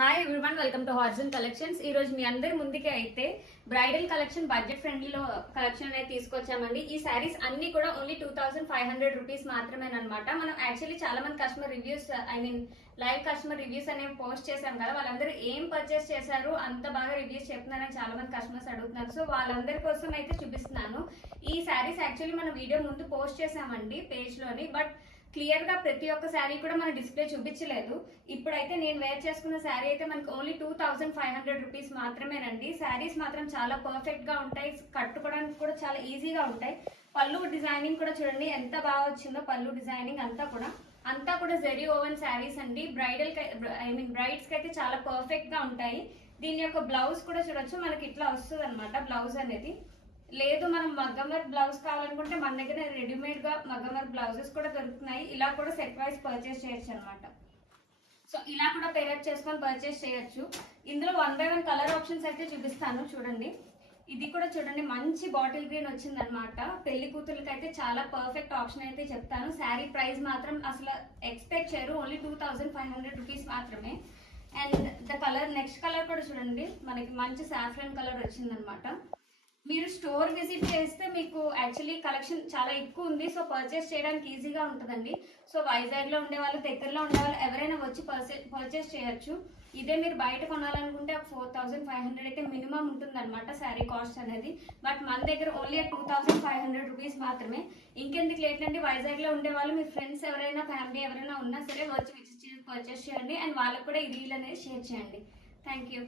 Hi everyone, welcome to Horizon collections. ఈ రోజు మీ అందరి ముందుకే అయితే బ్రైడల్ కలెక్షన్ బడ్జెట్ ఫ్రెండ్లీలో కలెక్షన్ అనేది తీసుకొచ్చామండి. ఈ శారీస్ అన్ని కూడా ఓన్లీ 2500 రూపీస్ మాత్రమేనమాట. మనం యాక్చువల్లీ చాలా మంది customer reviews live customer reviews అనేవి పోస్ట్ చేశాం కదా, వాళ్ళందరూ ఏం పర్చేస్ చేశారు, అంత బాగా రివ్యూస్ చెప్తున్నారని చాలా మంది కస్టమర్స్ అడుగుతున్నారు. సో వాళ్ళందరి కోసం అయితే చూపిస్తున్నాను. ఈ శారీస్ యాక్చువల్లీ మన వీడియో ముందు పోస్ట్ చేసామండి పేజ్ లోని, బట్ క్లియర్ గా ప్రతి ఒక్క శారీ కూడా మన డిస్ప్లే చూపించలేదు. ఇప్పుడైతే నేను వేర్ చేసుకున్న శారీ అయితే మనకి ఓన్లీ 2500 రూపీస్ మాత్రమేనండి. శారీస్ మాత్రం చాలా పర్ఫెక్ట్ గా ఉంటాయి, కట్టుకోవడానికి కూడా చాలా ఈజీగా ఉంటాయి. పళ్ళు డిజైనింగ్ కూడా చూడండి ఎంత బాగా వచ్చిందో. పళ్ళు డిజైనింగ్ అంతా కూడా జెరీ ఓవెన్ శారీస్ అండి. బ్రైడ్స్ కి అయితే చాలా పర్ఫెక్ట్ గా ఉంటాయి. దీని యొక్క బ్లౌజ్ కూడా చూడొచ్చు, మనకి ఇట్లా వస్తుంది అనమాట బ్లౌజ్ అనేది. లేదు మనం మగ్గం వర్క్ బ్లౌజ్ కావాలనుకుంటే మన దగ్గర రెడీమేడ్ గా మగ్గం వర్క్ బ్లౌజెస్ కూడా దొరుకుతున్నాయి. ఇలా కూడా సెట్ వైజ్ పర్చేస్ చేయొచ్చు అనమాట. సో ఇలా కూడా పేరప్ చేసుకొని పర్చేస్ చేయొచ్చు. ఇందులో 1 by 1 కలర్ ఆప్షన్స్ అయితే చూపిస్తాను చూడండి. ఇది కూడా చూడండి, మంచి బాటిల్ గ్రీన్ వచ్చింది అనమాట. పెళ్లి కూతుర్లకి అయితే చాలా పర్ఫెక్ట్ ఆప్షన్ అయితే చెప్తాను. శారీ ప్రైస్ మాత్రం అసలు ఎక్స్పెక్ట్ చేయరు, ఓన్లీ 2500 రూపీస్ మాత్రమే. And the colour, next colour కూడా చూడండి, మనకి మంచి సాఫ్రన్ కలర్ వచ్చింది అనమాట. మీరు స్టోర్ విజిట్ చేస్తే మీకు యాక్చువల్లీ కలెక్షన్ చాలా ఎక్కువ ఉంది, సో పర్చేస్ చేయడానికి ఈజీగా ఉంటుందండి. సో వైజాగ్ లో ఉండే వాళ్ళు, దగ్గరలో ఉండే వాళ్ళు ఎవరైనా వచ్చి పర్చేస్ చేయొచ్చు. ఇదే మీరు బయట కొనాలనుకుంటే 4500 అయితే మినిమం ఉంటుంది అనమాట శారీ కాస్ట్ అనేది. బట్ మన దగ్గర ఓన్లీ 2500 రూపీస్ మాత్రమే. ఇంకెందుకు లేట్ అండి, వైజాగ్ లో ఉండే వాళ్ళు మీ ఫ్రెండ్స్ ఎవరైనా, ఫ్యామిలీ ఎవరైనా ఉన్నా సరే వచ్చి విజిట్ పర్చేస్ చేయండి. అండ్ వాళ్ళకు కూడా ఈ రీల్ అనేది షేర్ చేయండి. Thank you.